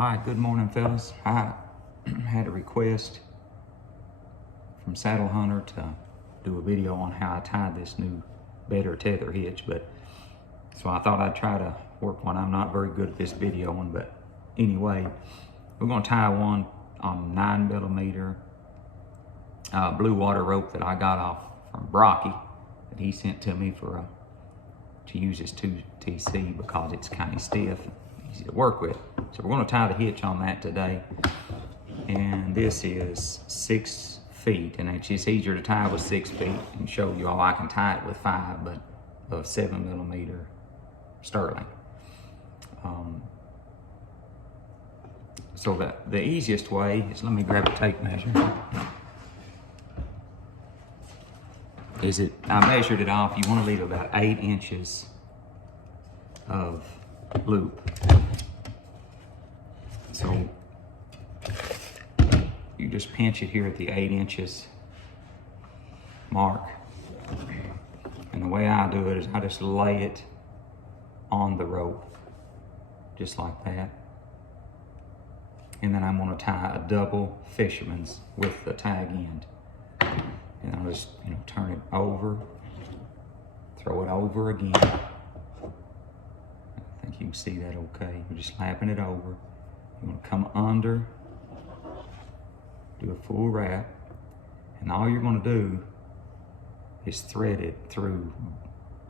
All right, good morning, fellas. I had a request from Saddle Hunter to do a video on how I tied this new better tether hitch, so I thought I'd try to work one. I'm not very good at this videoing, but anyway, we're gonna tie one on 9mm blue water rope that I got off from Brocky that he sent to me for to use as 2TC because it's kind of stiff and easy to work with. So we're going to tie the hitch on that today, and this is 6 feet, and it's just easier to tie with 6 feet and show you all I can tie it with 5, but of 7mm sterling. So the easiest way is, let me grab a tape measure. I measured it off. You want to leave about 8 inches of loop. So you just pinch it here at the 8 inches mark. And the way I do it is I just lay it on the rope, just like that. And then I'm going to tie a double fisherman's with the tag end. And I'll just, turn it over, throw it over again. I think you can see that okay. We're just lapping it over. You want to come under, do a full wrap, and all you're going to do is thread it through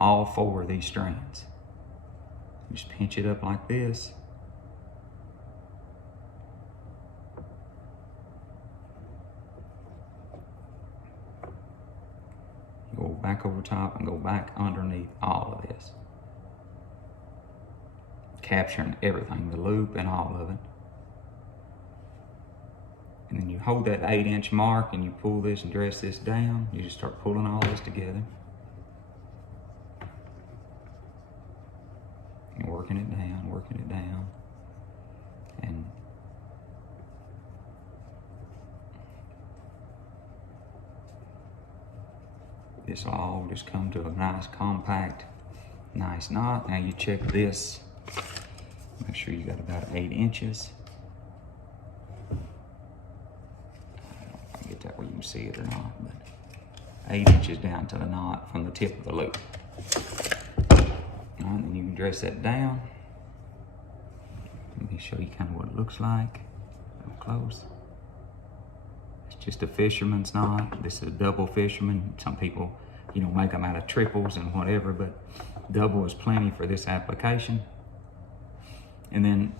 all 4 of these strands. Just pinch it up like this. Go back over top and go back underneath all of this, capturing everything, the loop and all of it. And then you hold that 8-inch mark and you pull this and dress this down. You just start pulling all this together and working it down, and this will all just come to a nice compact, nice knot. Now you check this. Make sure you got about 8 inches. I don't know if I can get that where you can see it or not, but 8 inches down to the knot from the tip of the loop. All right, then you can dress that down. Let me show you kind of what it looks like up close. Just a fisherman's knot. This is a double fisherman. Some people, make them out of triples and whatever, but double is plenty for this application. And then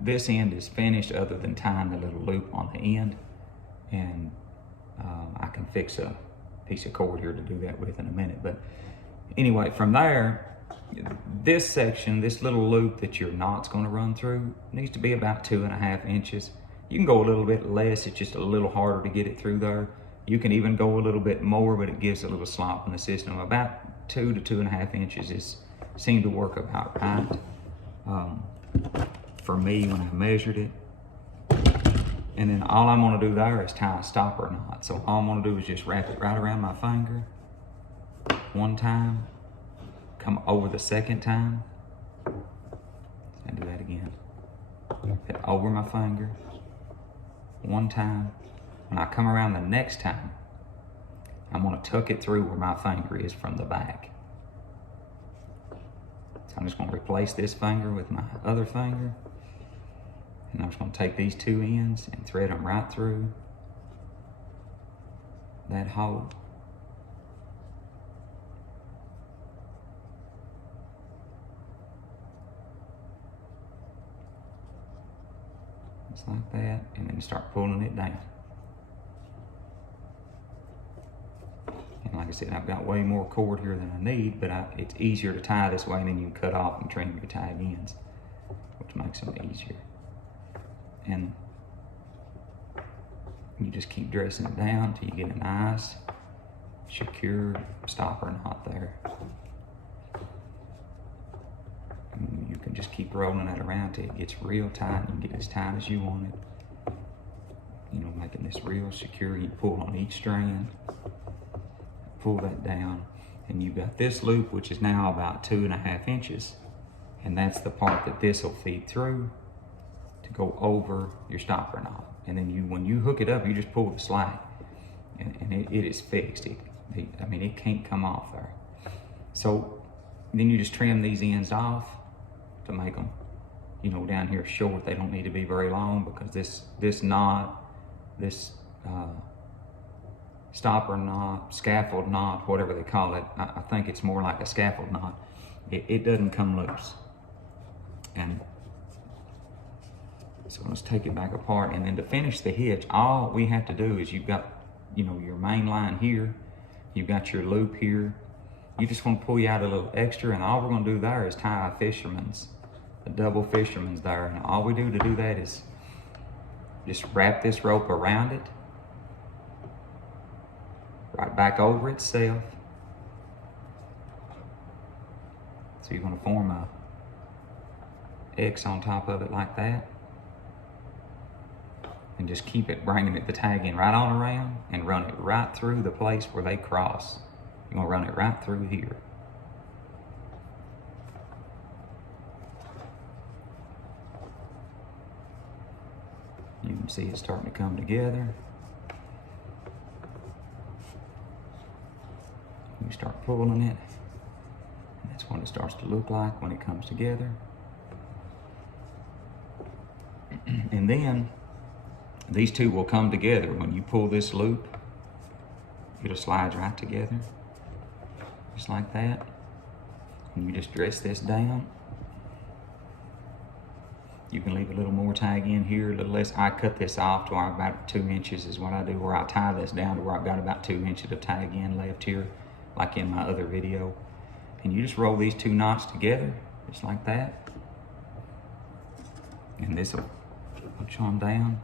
this end is finished other than tying the little loop on the end. And I can fix a piece of cord here to do that with in a minute. But anyway, from there, this section, this little loop that your knot's going to run through needs to be about 2.5 inches. You can go a little bit less, it's just a little harder to get it through there. You can even go a little bit more, but it gives a little slop in the system. About 2 to 2.5 inches seemed to work about right for me when I measured it. And then all I'm gonna do there is tie a stopper knot. So all I'm gonna do is just wrap it right around my finger one time, come over the second time, and do that again. Wrap it over my finger one time. When I come around the next time, I'm going to tuck it through where my finger is from the back. So I'm just going to replace this finger with my other finger, and I'm just going to take these 2 ends and thread them right through that hole. Just like that, and then start pulling it down. And like I said, I've got way more cord here than I need, but it's easier to tie this way, and then you can cut off and trim your tag ends, which makes them easier. And you just keep dressing it down until you get a nice, secure stopper knot there. And you can just keep rolling that around till it gets real tight, and you get as tight as you want it. Making this real secure. You pull on each strand, pull that down, and you've got this loop, which is now about 2.5 inches, and that's the part that this will feed through to go over your stopper knob. And then when you hook it up, you just pull the slack, and it is fixed. I mean, it can't come off there. So then you just trim these ends off to make them, you know, down here short. They don't need to be very long, because this knot, this stopper knot, scaffold knot, whatever they call it, I think it's more like a scaffold knot. It doesn't come loose. And so let's take it back apart. And then to finish the hitch, all we have to do is, you've got, you know, your main line here, you've got your loop here. You just want to pull you out a little extra, and all we're going to do there is tie a double fisherman's there. And all we do to do that is just wrap this rope around it, right back over itself. So you're going to form a X on top of it like that, and just keep it, bringing the tag in right on around, and run it right through the place where they cross. You're gonna run it right through here. You can see it's starting to come together. You start pulling it, and that's what it starts to look like when it comes together. And then these two will come together. When you pull this loop, it'll slide right together, just like that. And you just dress this down. You can leave a little more tag in here, a little less. I cut this off to about 2 inches is what I do, where I tie this down to where I've got about 2 inches of tag in left here, like in my other video. And you just roll these two knots together, just like that. And this will put them down.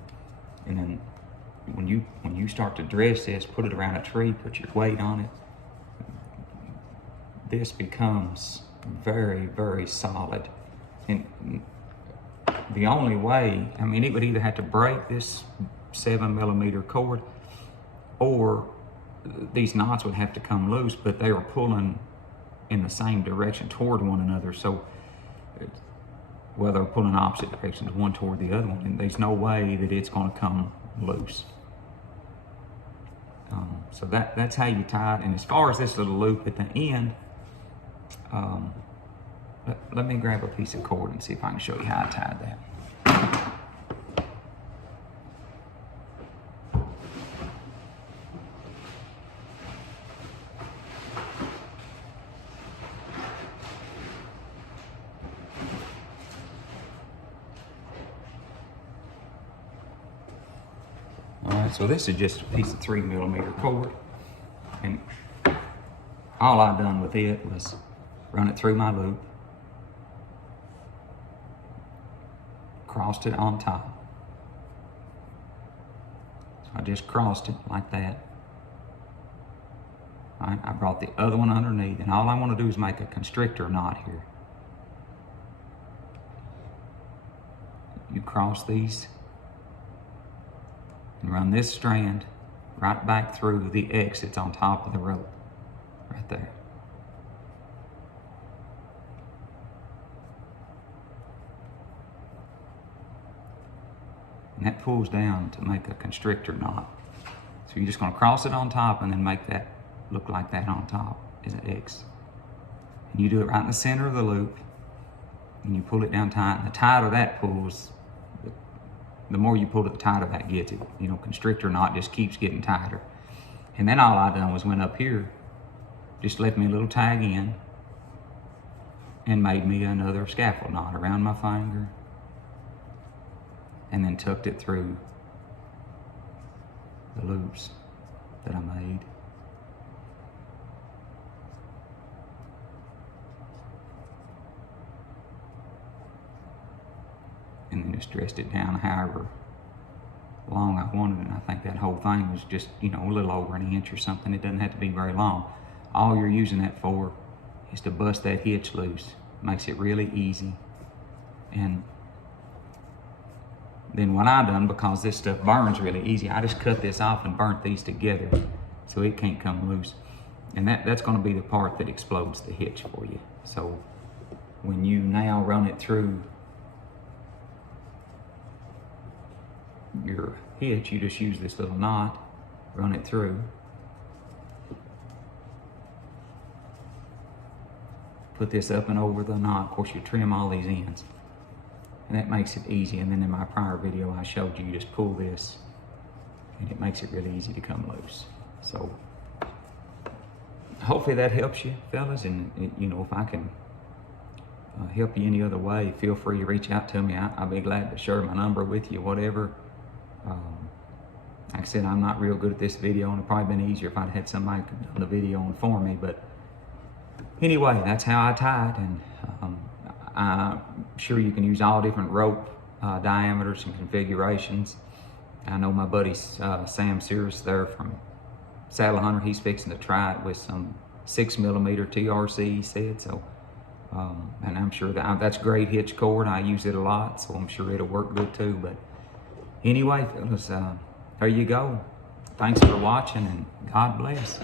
And then when you start to dress this, put it around a tree, put your weight on it. This becomes very, very solid. And the only way, I mean, it would either have to break this 7mm cord, or these knots would have to come loose, but they are pulling in the same direction toward one another. So, well, they're pulling opposite directions, one toward the other one, and there's no way that it's going to come loose. So that's how you tie it. And as far as this little loop at the end, let me grab a piece of cord and see if I can show you how I tied that. So this is just a piece of 3mm cord, and all I done with it was run it through my loop, crossed it on top. So I just crossed it like that. All right, I brought the other one underneath, and all I want to do is make a constrictor knot here. You cross these and run this strand right back through the X that's on top of the rope, right there. And that pulls down to make a constrictor knot. So you're just going to cross it on top and then make that look like that on top is an X. And you do it right in the center of the loop, and you pull it down tight, and the tighter that pulls, the more you pull it, the tighter that gets it. You know, constrictor knot just keeps getting tighter. And then all I done was went up here, just left me a little tag in, and made me another scaffold knot around my finger, and then tucked it through the loops that I made. And then just dressed it down however long I wanted it. And I think that whole thing was just, you know, a little over an inch or something. It doesn't have to be very long. All you're using that for is to bust that hitch loose. Makes it really easy. And then what I done, because this stuff burns really easy, I just cut this off and burnt these together so it can't come loose. And that's going to be the part that explodes the hitch for you. So when you now run it through your hitch, you just use this little knot, run it through. Put this up and over the knot. Of course, you trim all these ends. And that makes it easy. And then in my prior video, I showed you just pull this and it makes it really easy to come loose. So hopefully that helps you, fellas. And you know, if I can help you any other way, feel free to reach out to me. I'll be glad to share my number with you, whatever. Like I said, I'm not real good at this video, and it'd probably been easier if I'd had somebody do the video on for me. But anyway, that's how I tie it, and I'm sure you can use all different rope diameters and configurations. I know my buddy Sam Sears there from Saddle Hunter, he's fixing to try it with some 6mm TRC, he said. So, and I'm sure that's great hitch cord. I use it a lot, so I'm sure it'll work good too. But anyway, fellas, there you go. Thanks for watching, and God bless.